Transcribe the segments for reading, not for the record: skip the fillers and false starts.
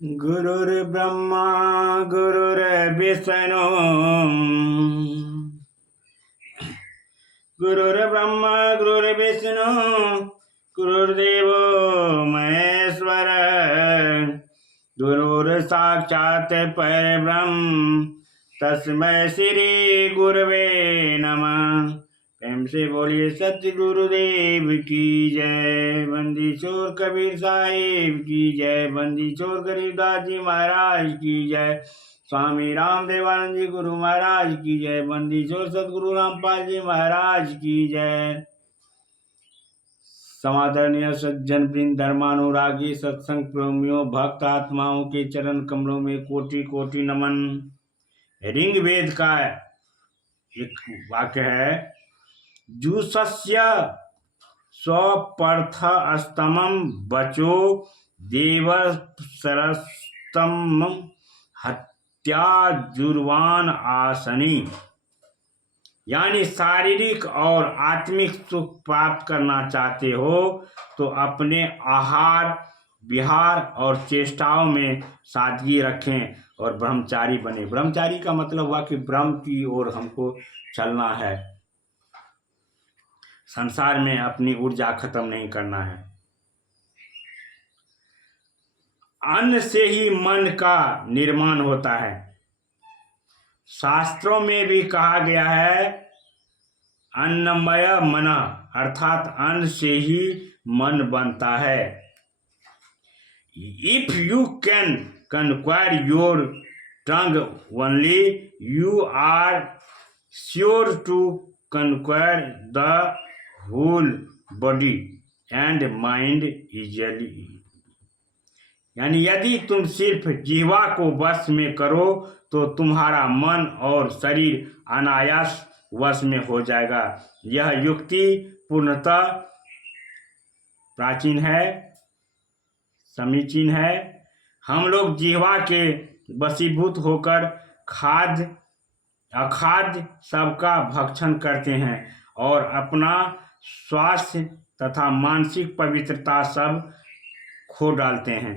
गुरुर्ब्रह्मा गुरुर्विष्णु गुरुर्ब्रह्मा गुरुर्विष्णु गुरुर्देवो महेश्वर गुरुर्साक्षात् परब्रह्म तस्मै श्री गुरवे नमः। प्रेम से बोलिए सत्य गुरुदेव की जय। बंदी छोर कबीर साहिब की जय। बंदी छोर गरीबदास जी महाराज की जय। स्वामी रामदेवानंद जी गुरु महाराज की जय। बंदी छोर सतगुरु रामपाल जी महाराज की जय। समादरणीय सज्जन वृंद, धर्मानुरागी, सत्संग प्रेमियों, भक्त आत्माओं के चरण कमलों में कोटि कोटि नमन। ऋग्वेद का एक वाक्य है, जुषस्य स्वपर्थ स्तमं वचो देव सरस्तम हत्या जुर्वान आसनी। यानी शारीरिक और आत्मिक सुख प्राप्त करना चाहते हो तो अपने आहार विहार और चेष्टाओं में सादगी रखें और ब्रह्मचारी बने। ब्रह्मचारी का मतलब हुआ कि ब्रह्म की ओर हमको चलना है, संसार में अपनी ऊर्जा खत्म नहीं करना है। अन्न से ही मन का निर्माण होता है। शास्त्रों में भी कहा गया है, अन्नमय मन, अर्थात अन्न से ही मन बनता है। If you can conquer your tongue only, you are sure to conquer the whole body and mind easily। यानी यदि तुम सिर्फ जिह्वा को वश में करो तो तुम्हारा मन और शरीर अनायास वश में हो जाएगा। यह युक्ति पूर्णतः प्राचीन है, समीचीन है। हम लोग जिह्वा के वशीभूत होकर खाद्य अखाद्य सबका भक्षण करते हैं और अपना स्वास्थ्य तथा मानसिक पवित्रता सब खो डालते हैं।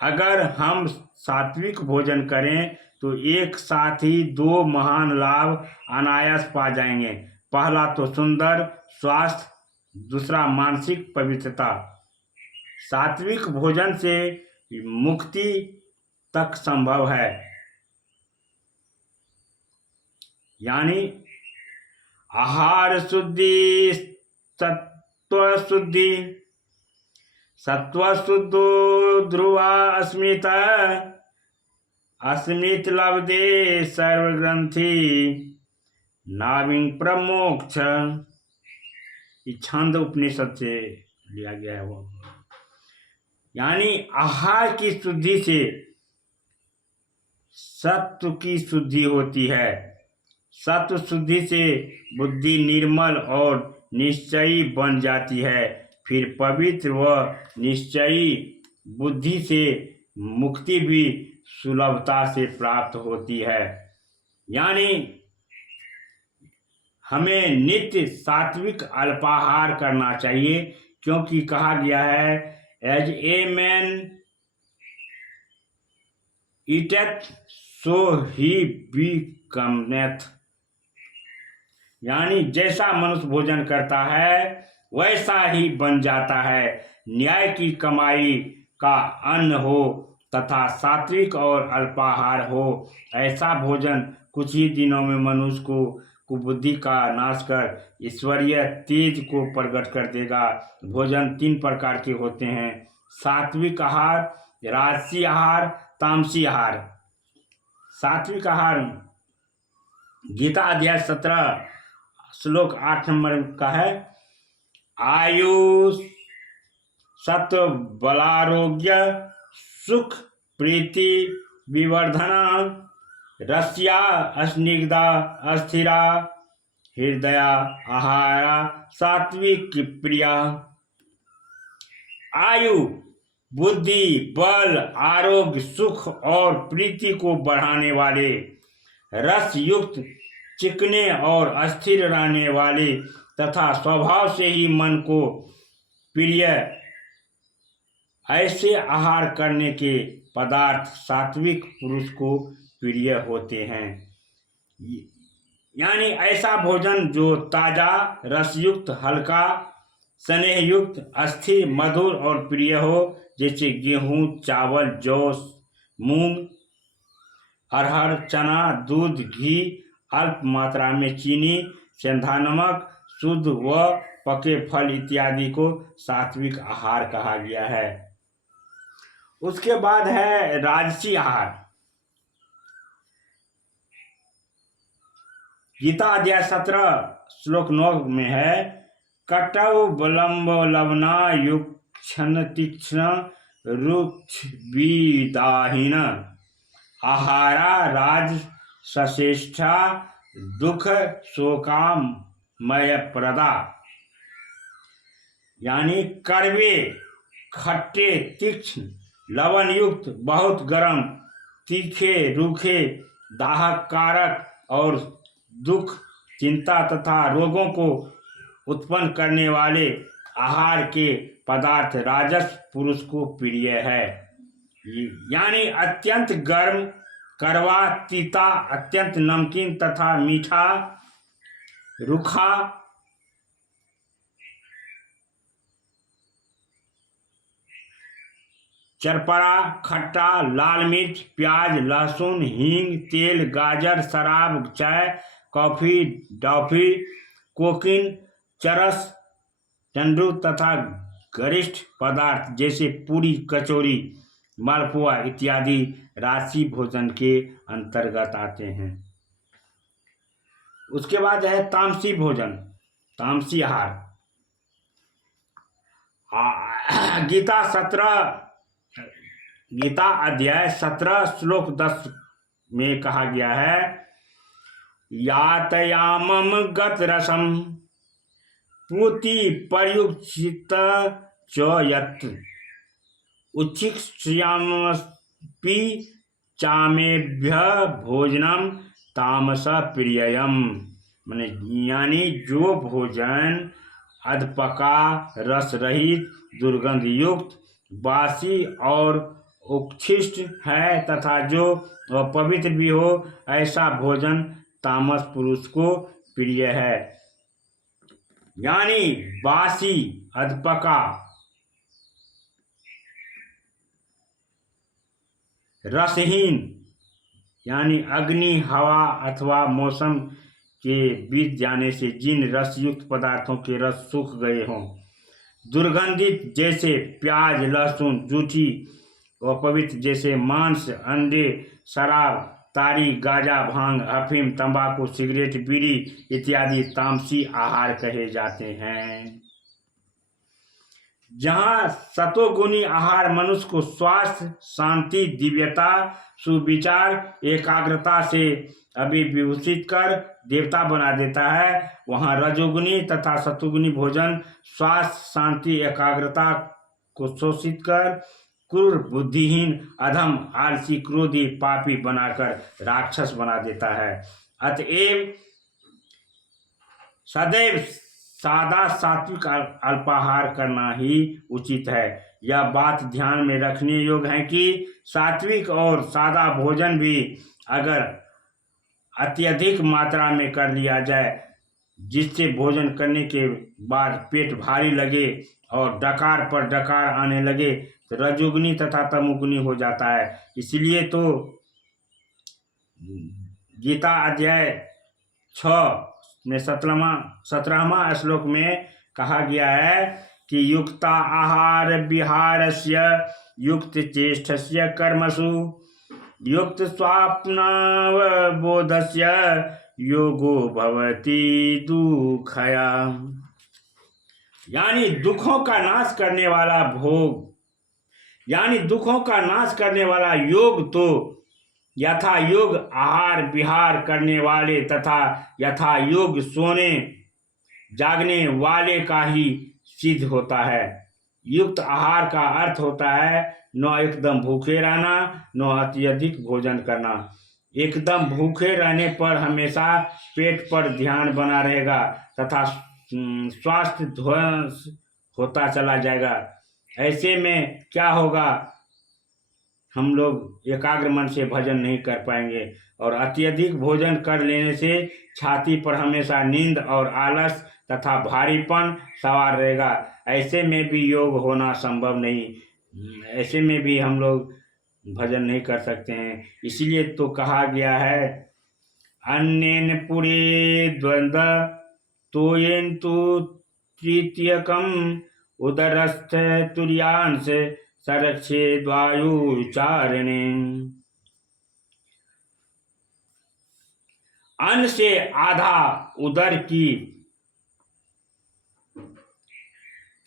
अगर हम सात्विक भोजन करें तो एक साथ ही दो महान लाभ अनायास पा जाएंगे। पहला तो सुंदर स्वास्थ्य, दूसरा मानसिक पवित्रता। सात्विक भोजन से मुक्ति तक संभव है। यानी आहार शुद्धि, सत्व शुद्धि, सत्व शुद्धो ध्रुवा अस्मित, अस्मित लब्धे सर्वग्रंथि नाविंग प्रमोक्ष। छंद उपनिषद से लिया गया है वो। यानी आहार की शुद्धि से सत्व की शुद्धि होती है। सत्व शुद्धि से बुद्धि निर्मल और निश्चयी बन जाती है। फिर पवित्र व निश्चयी बुद्धि से मुक्ति भी सुलभता से प्राप्त होती है। यानी हमें नित्य सात्विक अल्पाहार करना चाहिए, क्योंकि कहा गया है, एज ए मैन ईटeth सो ही बीकमेथ। यानी जैसा मनुष्य भोजन करता है वैसा ही बन जाता है। न्याय की कमाई का अन्न हो तथा सात्विक और अल्पाहार हो, ऐसा भोजन कुछ ही दिनों में मनुष्य को कुबुद्धि का नाश कर ईश्वरीय तेज को प्रकट कर देगा। भोजन 3 प्रकार के होते हैं, सात्विक आहार, राजसी आहार, तामसी आहार। सात्विक आहार गीता अध्याय 17 श्लोक 8 नंबर का है, आयुष सत्व बलारोग्य सुख प्रीति विवर्धना रस्या अस्निग्धा अस्थिरा हृदया आहारा सात्विक प्रिया। आयु, बुद्धि, बल, आरोग्य, सुख और प्रीति को बढ़ाने वाले, रस युक्त, चिकने और अस्थिर रहने वाले तथा स्वभाव से ही मन को प्रिय ऐसे आहार करने के पदार्थ सात्विक पुरुष को प्रिय होते हैं। यानी ऐसा भोजन जो ताजा, रसयुक्त, हल्का, स्नेहयुक्त, अस्थिर, मधुर और प्रिय हो, जैसे गेहूं, चावल, जौ, मूंग, अरहर, चना, दूध, घी, अल्प मात्रा में चीनी, सेंधा नमक, शुद्ध व पके फल इत्यादि को सात्विक आहार कहा गया है। उसके बाद है राजसी आहार। गीता अध्याय 17 श्लोक 9 में है, कटव बलम्ब लवना युक्षण तीक्ष्ण रुक्ष विदाहीन आहारा राज सश्रेष्ठा दुख शोकामय प्रदा। यानी कड़वे, खट्टे, तीक्ष्ण, लवण युक्त, बहुत गर्म, तीखे, रूखे, दाहक कारक और दुख, चिंता तथा रोगों को उत्पन्न करने वाले आहार के पदार्थ राजस पुरुष को प्रिय है। यानी अत्यंत गर्म, कड़वा, तीता, अत्यंत नमकीन तथा मीठा, रूखा, चरपरा, खट्टा, लाल मिर्च, प्याज, लहसुन, हींग, तेल, गाजर, शराब, चाय, कॉफी, टॉफी, कोकीन, चरस, टंडू तथा गरिष्ठ पदार्थ जैसे पूरी, कचौरी, मालपुआ इत्यादि राशि भोजन के अंतर्गत आते हैं। उसके बाद है तामसी भोजन, तामसी आहार। गीता अध्याय 17 श्लोक 10 में कहा गया है, यातयामम गत रसम पूति पर्युक्षित च यत् उच्छिष्यामपि चामेभ्य भोजनम तामस प्रियम। माने यानी जो भोजन अधपका, रस रहित, दुर्गंध युक्त, बासी और उच्छिष्ट है तथा जो अपवित्र भी हो, ऐसा भोजन तामस पुरुष को प्रिय है। यानी बासी, अधपका, रसहीन, यानी अग्नि, हवा अथवा मौसम के बीत जाने से जिन रसयुक्त पदार्थों के रस सूख गए हों, दुर्गंधित जैसे प्याज, लहसुन, जूठी, अपवित्र जैसे मांस, अंडे, शराब, तारी, गांजा, भांग, अफीम, तंबाकू, सिगरेट, बीड़ी इत्यादि तामसी आहार कहे जाते हैं। जहाँ सतोगुणी आहार मनुष्य को स्वास्थ्य, शांति, दिव्यता, सुविचार, एकाग्रता से अभिभूषित कर देवता बना देता है, वहाँ रजोगुणी तथा सतोगुणी भोजन स्वास्थ्य, शांति, एकाग्रता को शोषित कर क्रूर, बुद्धिहीन, अधम, आलसी, क्रोधी, पापी बनाकर राक्षस बना देता है। अतएव सदैव सादा सात्विक अल्पाहार करना ही उचित है। यह बात ध्यान में रखने योग्य है कि सात्विक और सादा भोजन भी अगर अत्यधिक मात्रा में कर लिया जाए, जिससे भोजन करने के बाद पेट भारी लगे और डकार पर डकार आने लगे, तो रजोगुनी तथा तमोगुनी हो जाता है। इसलिए तो गीता अध्याय 6 में 17वां श्लोक में कहा गया है कि युक्ता आहार विहारस्य युक्त चेष्टस्य कर्मसु युक्त स्वाप्नावबोधस्य योगो भवति दुःखया। यानी दुखों का नाश करने वाला भोग, यानी दुखों का नाश करने वाला योग तो यथा योग आहार विहार करने वाले तथा यथा योग सोने जागने वाले का ही सिद्ध होता है। युक्त आहार का अर्थ होता है न एकदम भूखे रहना, न अत्यधिक भोजन करना। एकदम भूखे रहने पर हमेशा पेट पर ध्यान बना रहेगा तथा स्वास्थ्य ध्वंस होता चला जाएगा। ऐसे में क्या होगा, हम लोग एकाग्र मन से भजन नहीं कर पाएंगे। और अत्यधिक भोजन कर लेने से छाती पर हमेशा नींद और आलस तथा भारीपन सवार रहेगा। ऐसे में भी योग होना संभव नहीं, ऐसे में भी हम लोग भजन नहीं कर सकते हैं। इसलिए तो कहा गया है, अन्येन पुरे द्वंद्व तोयेन तु तृतीयकम उदरस्थ तुर्यांश सरक्षे वायुचारिणे। अन्न से आधा उदर की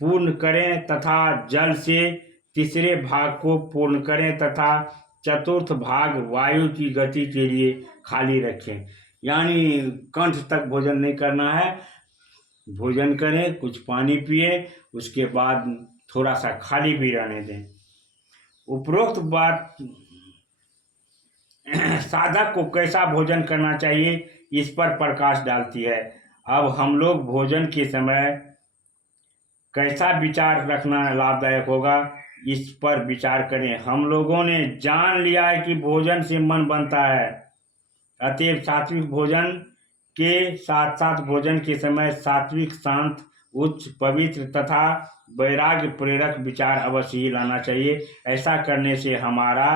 पूर्ण करें तथा जल से तीसरे भाग को पूर्ण करें तथा चतुर्थ भाग वायु की गति के लिए खाली रखें। यानी कंठ तक भोजन नहीं करना है, भोजन करें, कुछ पानी पिए, उसके बाद थोड़ा सा खाली भी रहने दें। उपरोक्त बात साधक को कैसा भोजन करना चाहिए इस पर प्रकाश डालती है। अब हम लोग भोजन के समय कैसा विचार रखना लाभदायक होगा, इस पर विचार करें। हम लोगों ने जान लिया है कि भोजन से मन बनता है, अतएव सात्विक भोजन के साथ साथ भोजन के समय सात्विक, शांत, उच्च, पवित्र तथा वैराग्य प्रेरक विचार अवश्य ही लाना चाहिए। ऐसा करने से हमारा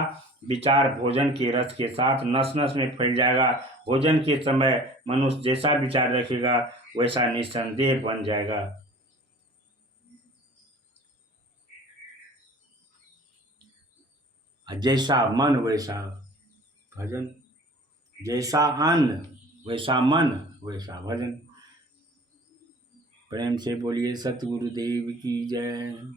विचार भोजन के रस के साथ नस नस में फैल जाएगा। भोजन के समय मनुष्य जैसा विचार रखेगा वैसा निस्संदेह बन जाएगा। जैसा मन वैसा भजन, जैसा अन्न वैसा मन वैसा भजन। प्रेम से बोलिए सतगुरुदेव की जय।